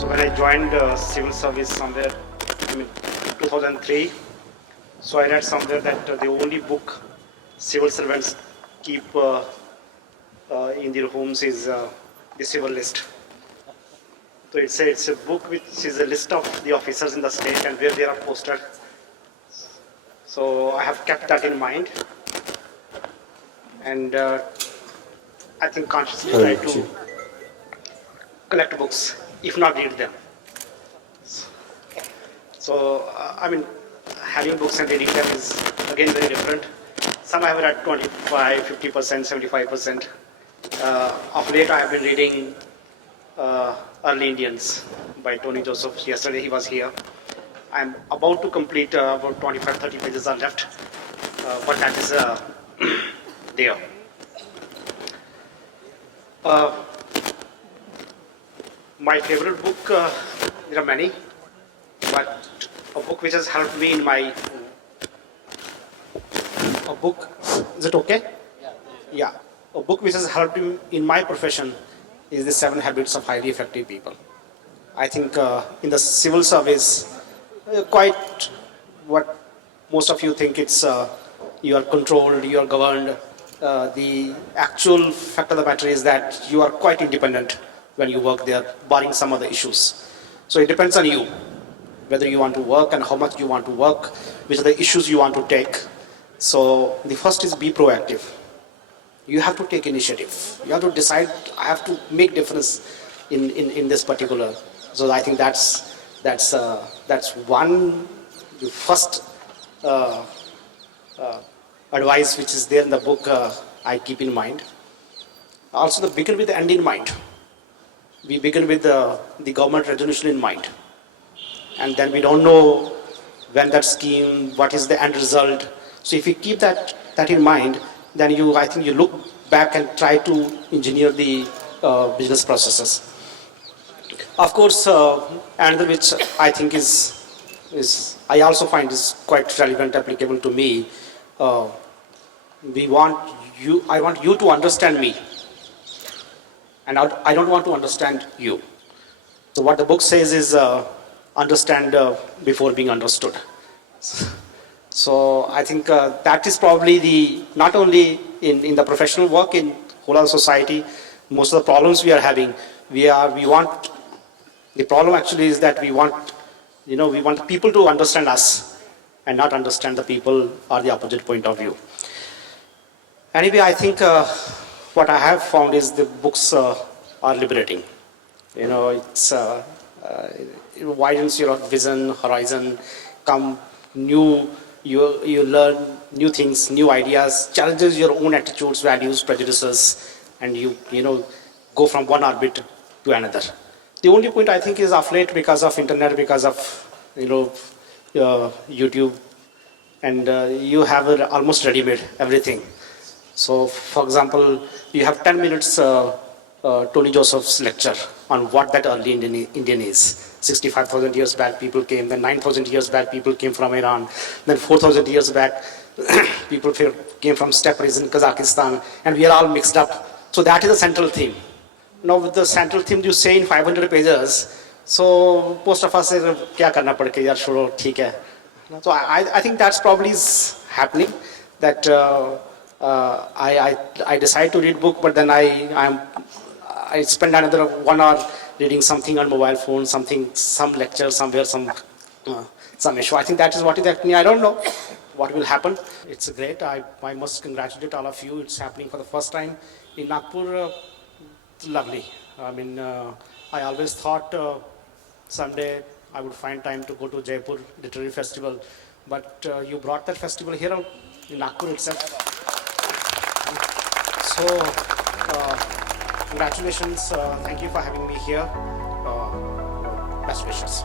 So when I joined civil service somewhere, 2003, so I read somewhere that the only book civil servants keep in their homes is the civil list. So it's a book which is a list of the officers in the state and where they are posted. So I have kept that in mind, and I think consciously try to collect books, if not read them. So having books and reading them is again very different. Some I have read 25, 50%, 75%. Of late I have been reading Early Indians by Tony Joseph. Yesterday he was here. I'm about to complete about 25, 30 pages are left, but that is there. My favorite book, there are many, but a book which has helped me in my, is it okay? Yeah. A book which has helped me in my profession is The 7 Habits of Highly Effective People. I think in the civil service, quite what most of you think it's you are controlled, you are governed. The actual fact of the matter is that you are quite independent when you work there, barring some other issues. So it depends on you, whether you want to work and how much you want to work, which are the issues you want to take. So the first is be proactive. You have to take initiative. You have to decide, I have to make difference in this particular. So I think that's one first advice which is there in the book I keep in mind. Also, begin with the end in mind. We begin with the government resolution in mind, and then we don't know when that scheme, what is the end result. So if you keep that in mind, then I think you look back and try to engineer the business processes. Of course, another which I think is I also find is quite relevant, applicable to me. I want you to understand me, and I don't want to understand you. So what the book says is understand before being understood. So I think that is probably not only in the professional work, in whole of society, most of the problems we are having, the problem actually is that we want people to understand us and not understand the people or the opposite point of view. Anyway, I think what I have found is the books are liberating. It widens your vision, horizon, you learn new things, new ideas, challenges your own attitudes, values, prejudices, and you go from one orbit to another. The only point I think is of late, because of internet, because of YouTube, and you have almost ready-made everything. So, for example, you have 10 minutes Tony Joseph's lecture on what that early Indian is. 65,000 years back people came, then 9,000 years back people came from Iran, then 4,000 years back people came from steppe region, Kazakhstan, and we are all mixed up. So that is the central theme. Now with the central theme you say in 500 pages, so most of us say, kya karna pad ke yaar, chhoro, theek hai. So I think that's probably is happening, that I decide to read book, but then I spend another 1 hour reading something on mobile phone, some lecture somewhere, some issue. I think that is what is happening. I don't know what will happen. It's great. I must congratulate all of you. It's happening for the first time in Nagpur. It's lovely. I always thought someday I would find time to go to Jaipur Literary Festival, but you brought that festival here in Nagpur itself. So congratulations. Thank you for having me here. Best wishes.